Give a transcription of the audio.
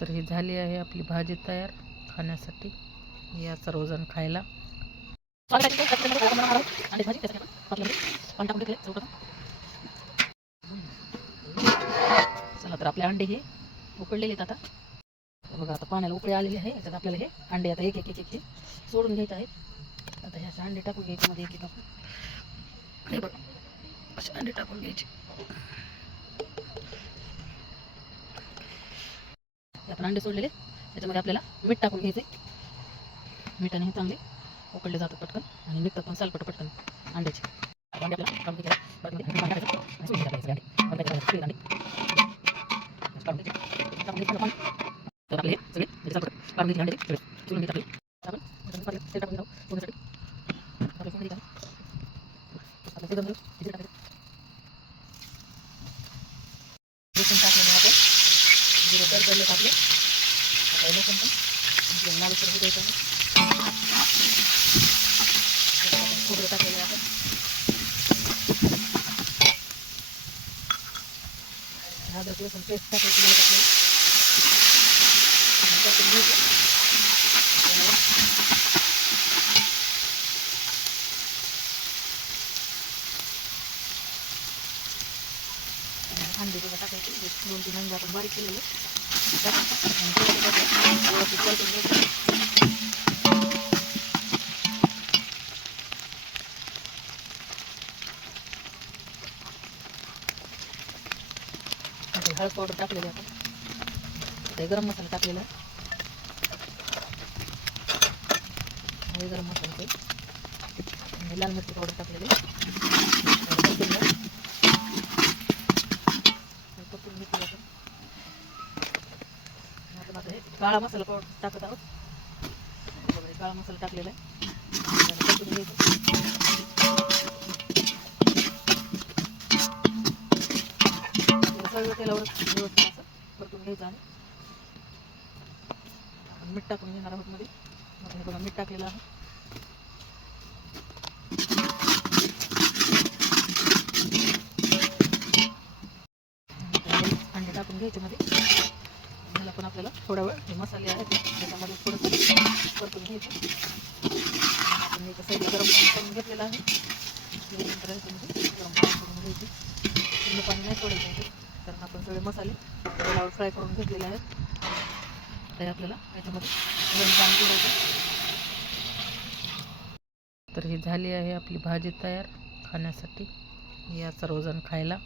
तर ही झाली आहे आपली भाजी तयार खाण्यासाठी. या सर्वजण खायला. चला तर आपले अंडे हे उकडलेले आहेत. आता बघा, आता पाण्याला उकळी आलेली आहे. याच्यात आपल्याला हे अंडे आता एक एक एक एक सोडून घ्यायचे आहेत. आता हे असे अंडे टाकून घ्यायचे मध्ये एक एक आपण. हे बघा, असे अंडे टाकून घ्यायचे. आपण अंडे सोडलेले, त्याच्यामध्ये आपल्याला मीठ टाकून घ्यायचे. मीठाने हे चांगले उकडले जातात पटकन आणि निघतात पण सालपट पटकन अंड्याचे. अंडे आपल्याला काढून तर आपले हे सगळे काढून घ्यायचे अंडे सगळे सोडून घेतात आपण. तेल टाकून घेऊ फोडणीसाठी. आपल्या फोडणी घ्या. आपलं ते टाकायचं. लसूण टाकलेलं आपण जिरे तडतडले टाकले. आता लसूण पण लाल करून द्यायचं आहे. खोबरं टाकलेलं आपण. अद्रक लसूण पेस्ट टाकायची आपल्याला. अंडे बघा टाकायचे. 2-3 अंडे आपण बारीक केलेले हळद पावडर टाकलेली आपण. आता गरम मसाला टाकलेला आहे. गरम मसाला लाल मिरची पावडर टाकलेली. काळा मसाला पावडर टाकत आहोत. काळा मसाला टाकलेला आहे. सगळं तेलावर व्यवस्थित असं परतून घ्यायचं आहे. मीठ टाकून घेणार आहोत मध्ये. हे बघा मीठ टाकलेलं आहे. अंडे टाकून घ्यायचे मध्ये. ह्याला पण आपल्याला थोडा वेळ हे मसाले आहेत त्याच्यामध्ये थोडंसं परतून घ्यायचं. आपण हे कसं गरम पाणी करून घेतलेलं आहे. नंतर ह्याच्यामध्ये गरम पाणी करून घ्यायचे. थंड पाणी नाही सोडायचं कारण आपण सगळे मसाले तेलावर फ्राय करून घेतलेले आहेत. तर आपल्याला याच्यामध्ये गरम पाणी सोडायचं. तर ही झाली आहे आपली भाजी तयार खाण्यासाठी. या सर्वजण खायला.